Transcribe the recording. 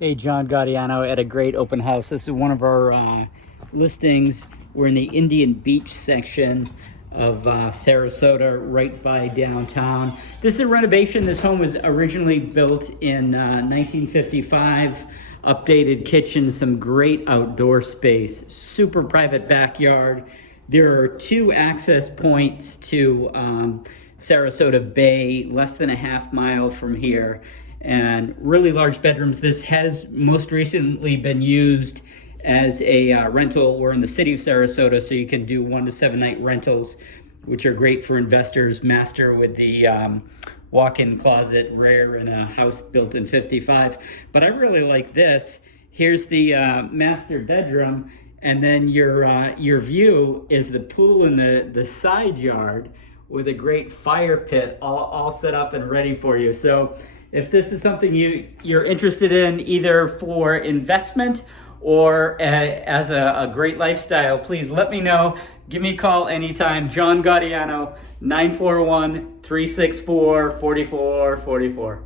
Hey, John Gaudiano at a great open house. This is one of our listings. We're in the Indian Beach section of Sarasota, right by downtown. This is a renovation. This home was originally built in 1955. Updated kitchen, some great outdoor space, super private backyard. There are two access points to Sarasota Bay, less than a half mile from here, and really large bedrooms. This has most recently been used as a rental. We're in the city of Sarasota, so you can do 1 to 7 night rentals, which are great for investors. Master with the walk-in closet, rare in a house built in 55. But I really like this. Here's the master bedroom, and then your view is the pool in the side yard with a great fire pit all set up and ready for you. So if this is something you're interested in, either for investment or as a great lifestyle, please let me know. Give me a call anytime. John Gaudiano, 941-364-4444.